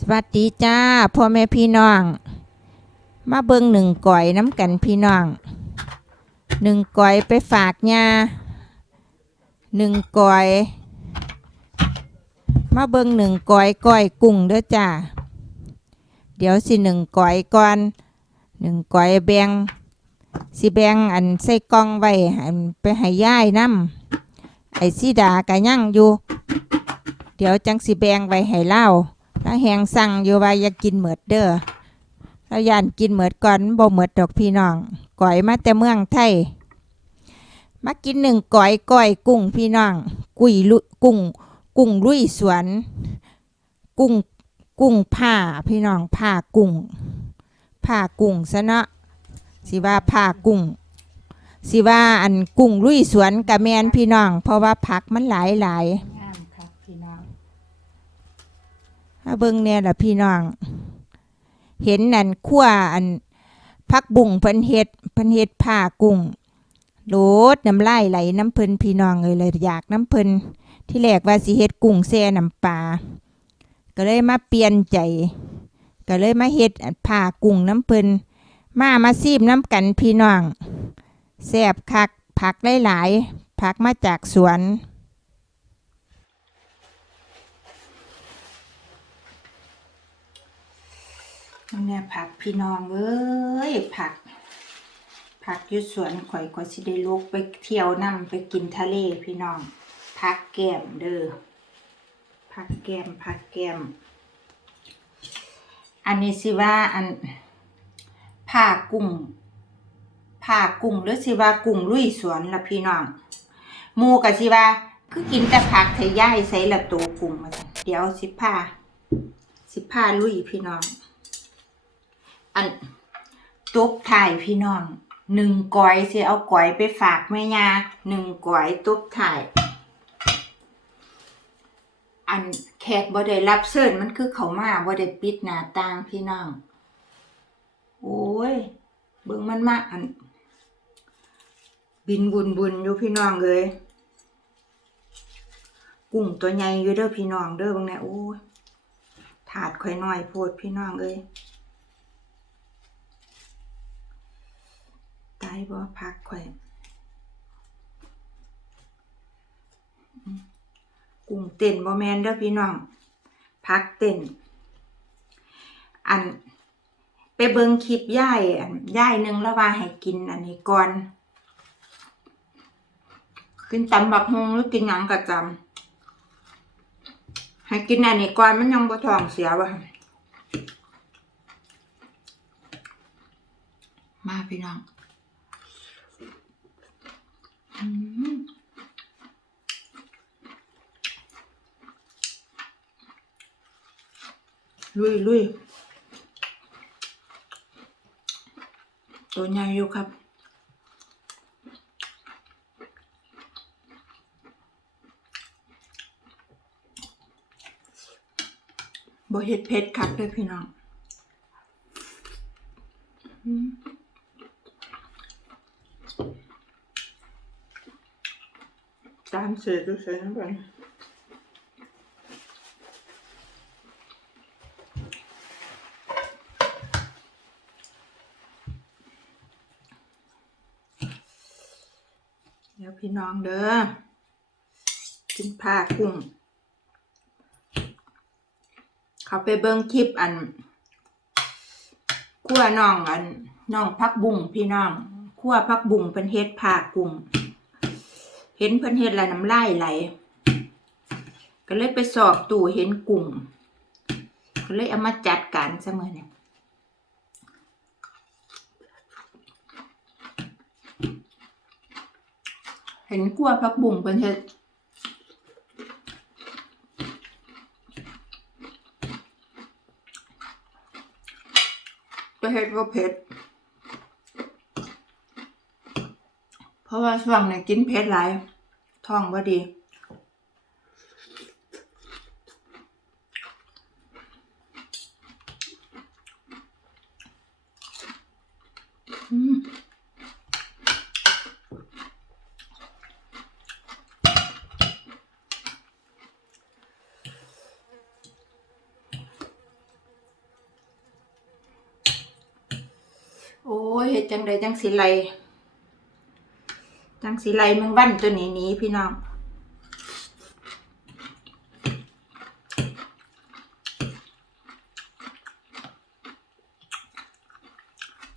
สวัสดีจ้าพ่อแม่พี่น้อง มาเบิ่งหนึ่งก่อยน้ำกันพี่น้องหนึ่งก่อยไปฝากยาหนึ่งก่อย มาเบิ่งหนึ่งก่อยก้อยกุ้งเด้อจ้าเดี๋ยวสิหนึ่งก่อยก่อนหนึ่งก่อยแบงสิแบงอันใส่กล่องไว้อันไปให้ย่ายน้ำไอ้สีดากะยั่งอยู่ เดี๋ยวจังสิแบงไว้ให้เล่า ถ้าแหงสั่งอยู่ว่าอย่ากินเหมือดเด้อเราย่านกินเหมือดก่อนบ่เหมือดดอกพี่น้องก่อยมาแต่เมืองไทยมากินหนึ่งก่อยก้อยกุ้งพี่น้อง กุยลุกุ้ง กุ้งลุยสวน กุ้งกุ้งผ้าพี่น้องผ้ากุ้งผ้ากุ้งซะเนาะสิว่าผ้ากุ้งสิว่าอันกุ้งลุยสวนกะแมนพี่น้อง เพราะว่าผักมันหลายหลายๆ งามครับพี่น้อง ถ้า เบิ่งเนี่ยล่ะพี่น้อง เห็นนั่นขั้วอันพักบุ่งเพิ่นเฮ็ดเพิ่นเฮ็ดผ้ากุ้งโลดน้ำลายไหลน้ำเพิ่นพี่น้องเลยเลยอยากน้ำเพิ่นที่แรกว่าสิเฮ็ดกุ้งแซ่น้ำปลาก็เลยมาเปลี่ยนใจ ก็เลยมาเฮ็ดผ้ากุ้งน้ำเพิ่นมามาซีมน้ำกันพี่น้องแซ่บคักผักหลายๆผักมาจากสวน เนี่ยผักพี่น้องเอ้ยผัก ผักอยู่สวนข่อยก็สิได้ลุกไปเที่ยวนํไปกินทะเลพี่น้องผักแก้มเด้อผักแก้มผักแก้มอันนี้สิว่าอันผ้ากุ้งผ้ากุ้งหรือสิว่ากุ้งลุยสวนละพี่น้องหมูกับสิว่าคือกินแต่ผักไทยย่ายใส่ละตัวกุ้งมาเดี๋ยวสิผ้าสิผ้าลุยพี่น้อง อันตบถ่ายพี่น้องหนึ่งก้อยสิเอาก้อยไปฝากแม่ยาหนึ่งก้อยตบถ่าย อันแขกบ่ได้รับเชิญมันคือเขามาบ่ได้ปิดหน้าต่างพี่น้อง โอ้ยเบิ่งมันมาอัน บินบุนบุนอยู่พี่น้องเลยกุ้งตัวใหญ่อยู่เด้อพี่น้องเด้อเบิ่งแน่โอ้ยถาดข่อยน้อยโพดพี่น้องเอ้ย ตาย บ่พักข่อยกุ้งเต้นบ่แมนเด้อพี่น้องพักเต้น อัน ไปเบิ่งคลิปย่ายอันย่ายหนึงแล้วว่าให้กินอันนี้ก่อนกินตำบักฮงหรือกินหยังก็จำให้กินอันนี้ก่อนมันยังบ่ท้องเสียว่ะมาพี่น้อง ลุยลุยตัวใหญ่อยู่ครับบ่เฮ็ดเผ็ดคักเด้อพี่น้องอืมตามเสือดูเสือนั่นก่อนเดี๋ยวพี่น้องเด้อกินผ้ากุ้งเขาไปเบิ่งคลิปอันขั้วน้องอันน้องพักบุ้งพี่น้องขั้วพักบุ้งเป็นเฮ็ดผ้ากุ้ง เห็นเพิ่นเฮ็ดล้วน้ำลายไหล ก็เลยไปสอบตู่เห็นกุ้งก็เลยเอามาจัดการซะมื้อเนี่ยเห็นขั้วพักบุ้งเพิ่นเฮ็ดก็เฮ็ดว่าเผ็ด ราะว่าช่วงนี้กินเผ็ดหลายท้องบ่ดี อืมโอ้ยเฮ็ดจังใดจังสิไล สีไลแมึงวันตัวนี้นี้พี่น้อง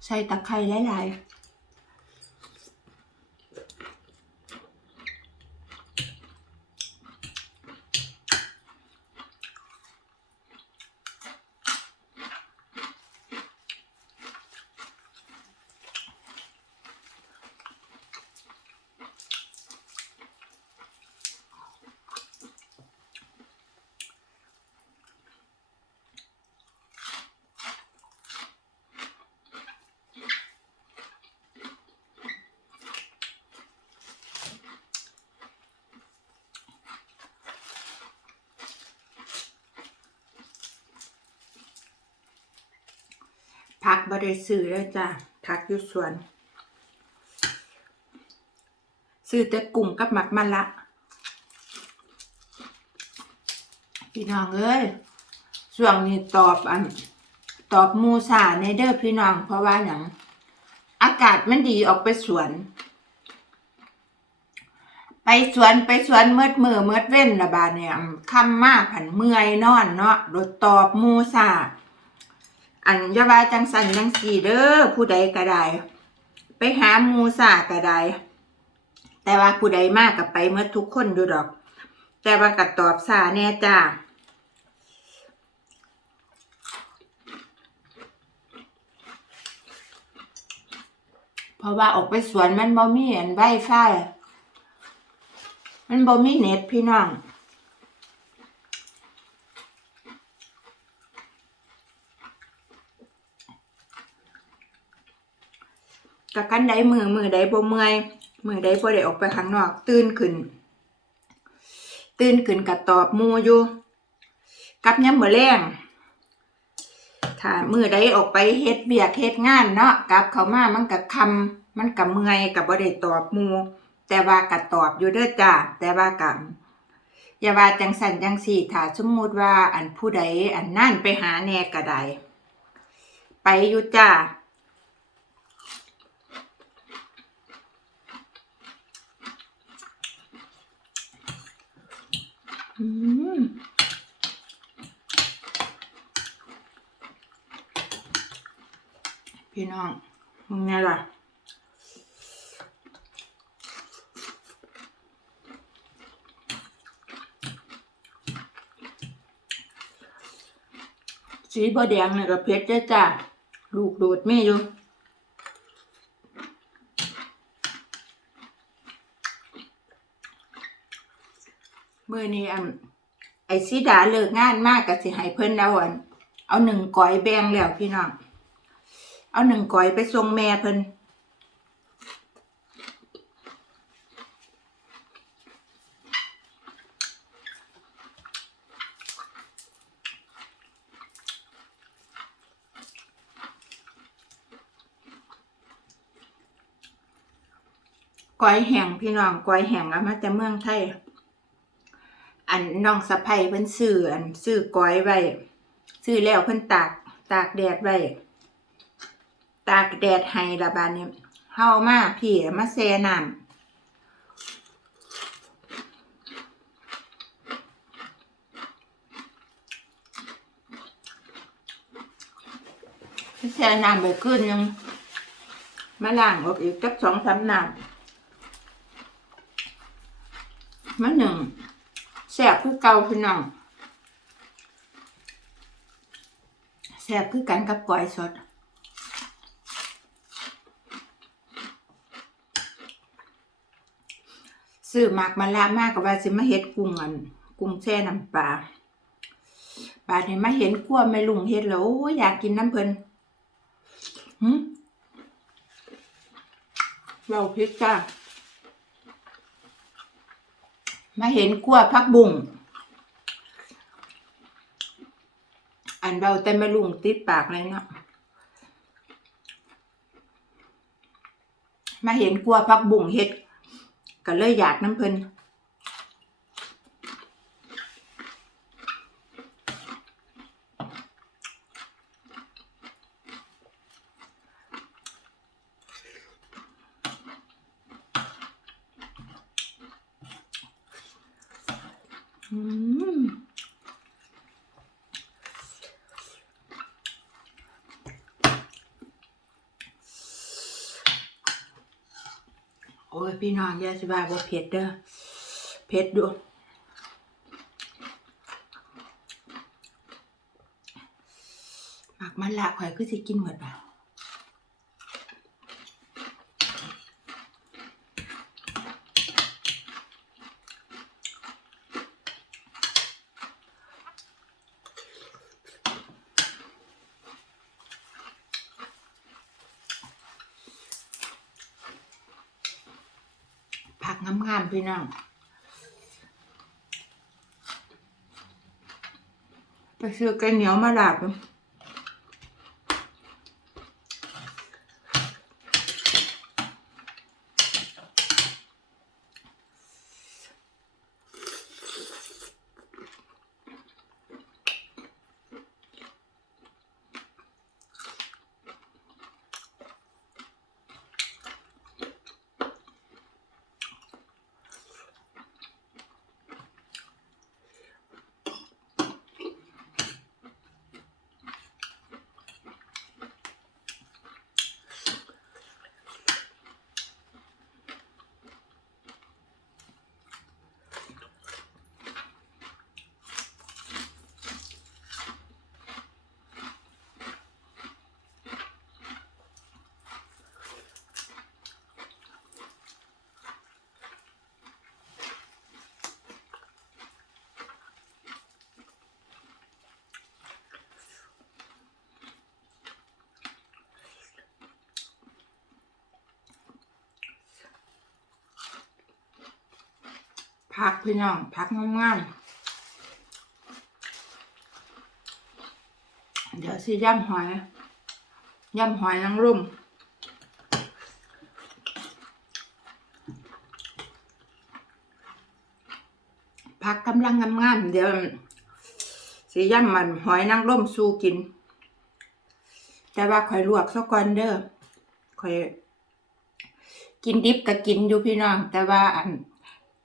ใส่ตะไคร้หลายๆ ผักบ่ได้ซื้อแล้วจ้ะผักอยู่สวนซื้อแต่กุ้งกับหมักมันละ พี่น้องเอ้ยช่วงนี้ตอบอัน ตอบมูสาในเด้อพี่น้อง เพราะว่าหยังอากาศมันดีออกไปสวน ไปสวนไปสวนเมืดมือเมืดเว้นละบาดเนี่ยคำมากผันเมื่อยนอนเนาะรถตอบมูสา อันยาว่าจังสันจังสีเด้อผู้ใดก็ได้ไปหาหมูสาก็ได้แต่ว่าผู้ใดมากกับไปเมื่อทุกคนดูดอก แต่ว่ากัดตอบสาแน่จ้าเพราะว่าออกไปสวนมันบ่มีอันไวไฟมันบ่มีเน็ตพี่น้อง กะกันใดมือมือใดบ่เมื่อยมือใดบ่ได้ออกไปข้างนอก ตื่นขึ้น ตื่นขึ้นกับตอบมูอยู่กับยามมื้อแรงถ้ามือใดออกไปเฮ็ดเวียกเฮ็ดงานเนาะกลับเขามามันก็คำมันก็เมื่อยก็บ่ได้ตอบมูแต่ว่าก็ตอบอยู่เด้อจ้าแต่ว่าก็อย่าว่าจังสั่นจังสี่ถ้าสมมุติว่าอันผู้ใดอันนั่นไปหาแน่ก็ได้ไปอยู่จ้า อืมพี่น้องมึงไงล่ะสีบอแดงเนี่ยก็เพชรเด้อจ้าลูกโดดแม่อยู่ มื่อนี้อันไอซิดาเลิกงานมากก็สิให้เพิ่นเอาอันเอาหนึ่งก้อยแบ่งแล้วพี่น้องเอาหนึ่งก้อยไปส่งแม่เพิ่นก้อยแห้งพี่น้องก้อยแห้งเอามาจากเมืองไทย อันน้องสะใภ้เพิ่นซื้ออันซื้อก้อยไว้ซื้อแล้วเพิ่นตากตากแดดไว้ตากแดดให้ละบาดนี้เฮามาพี่มาแช่น้ำแช่น้ำไปขึ้นยังมาล้างออกอีกจักสองสามน้ำมาหนึ่ง แซ่บคือเก่าพี่น้องแซ่บคือกันกับก้อยสดซื้อมากมาละมากกับว่าสิมาเฮ็ดกุ้งอันกุ้งแช่น้ำปลาปลาเนี่ยมาเห็นกลัวไม่ลุงเฮ็ดแล้วโอ้ยอยากกินน้ำเพิ่นเราพิซซ่า มาเห็นกลัวพักบุ่ง อันเบาแต่ไม่ลุงติดปากเลยเนาะมาเห็นกลัวพักบุ่งเห็ดก็เลยอยากน้ำเพิ่น โอ้ย พี่น้องยาสิบาบ่เผ็ดเด้อเผ็ดดูหมักมันละข่อยคือสิกินหมดอะ ผักงามๆพี่น้องไปซื้อไก่เหนียวมาดาบ ผักพี่น้องผักง่ามๆเดี๋ยวสิย่ำหอยย่ำหอยนางรมผักกำลังงามๆเดี๋ยวสิย่ำมันหอยนางรมสู้กิน แต่ว่าข่อยลวกซะก่อนเด้อข่อยกินดิบก็กินอยู่พี่น้อง แต่ว่าอัน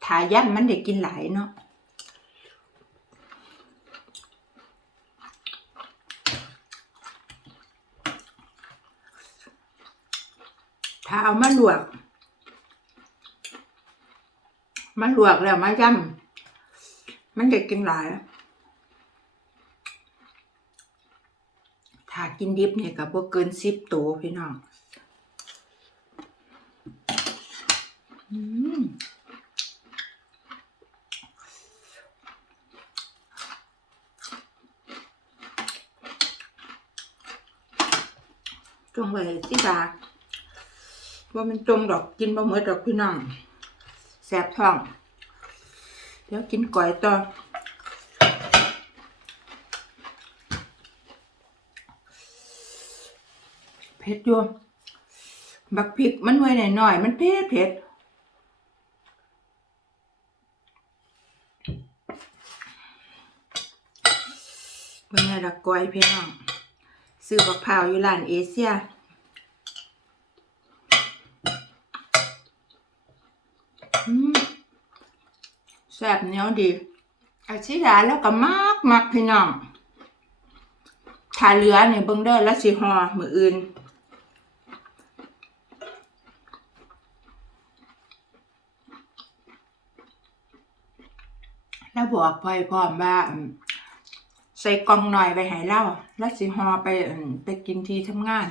ถาย่ำมันได้กินหลายเนาะถ้าเอามาลวกมาลวกแล้วมาย่ำมันได้กินหลายถ้ากินดิบเนี่ยก็บ่เกินสิบตัวพี่น้อง อืม จงไว้สิดาว่ามันจงดอกกินบะเมือดอกพี่น้องแสบท้อง เดี๋ยวกินก๋อยต่อเผ็ดอยู่บักพริกมันไว้หน่อยๆมันเผ็ดเผ็ดเบิ่งละก้อยพี่น้อง ซื้อบักพร้าวอยู่ร้านเอเชียแซ่บเนี้ยดีอาชิดาแล้วก็มากมากพี่น้องถ้าเหลือเนี่ยเบิ่งเด้อแล้วสิหอมืออื่นแล้วบอกพ่อยพร้อมว่า ใส่กล่องหน่อยไปให้เล่าแล้วสิหอไปไปกินที่ทำงาน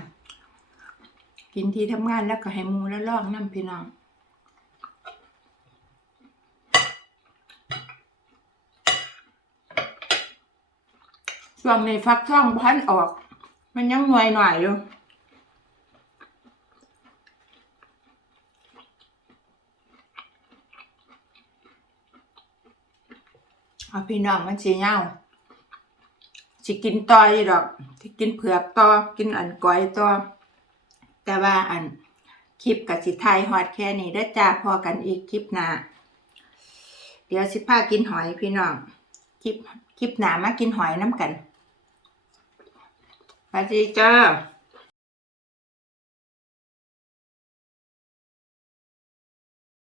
กินที่ทำงานแล้วก็ให้มูแล้วลอกน้ำพี่น้องช่วงนี้ฟักช่องพันออก มันยังหน่วยหน่อยอยู่เอาพี่น้องมันสีเงา สิกินต่ออยู่ดอกที่กินเผือกต่อกินอันก้อยต่อแต่ว่าอันคลิปกับสิไทยฮอดแค่นี้ได้จ้าพอกันอีกคลิปหน้าเดี๋ยวสิพากินหอยพี่น้องคลิปคลิปหน้ามากินหอยน้ำกันสวัสดีจ้า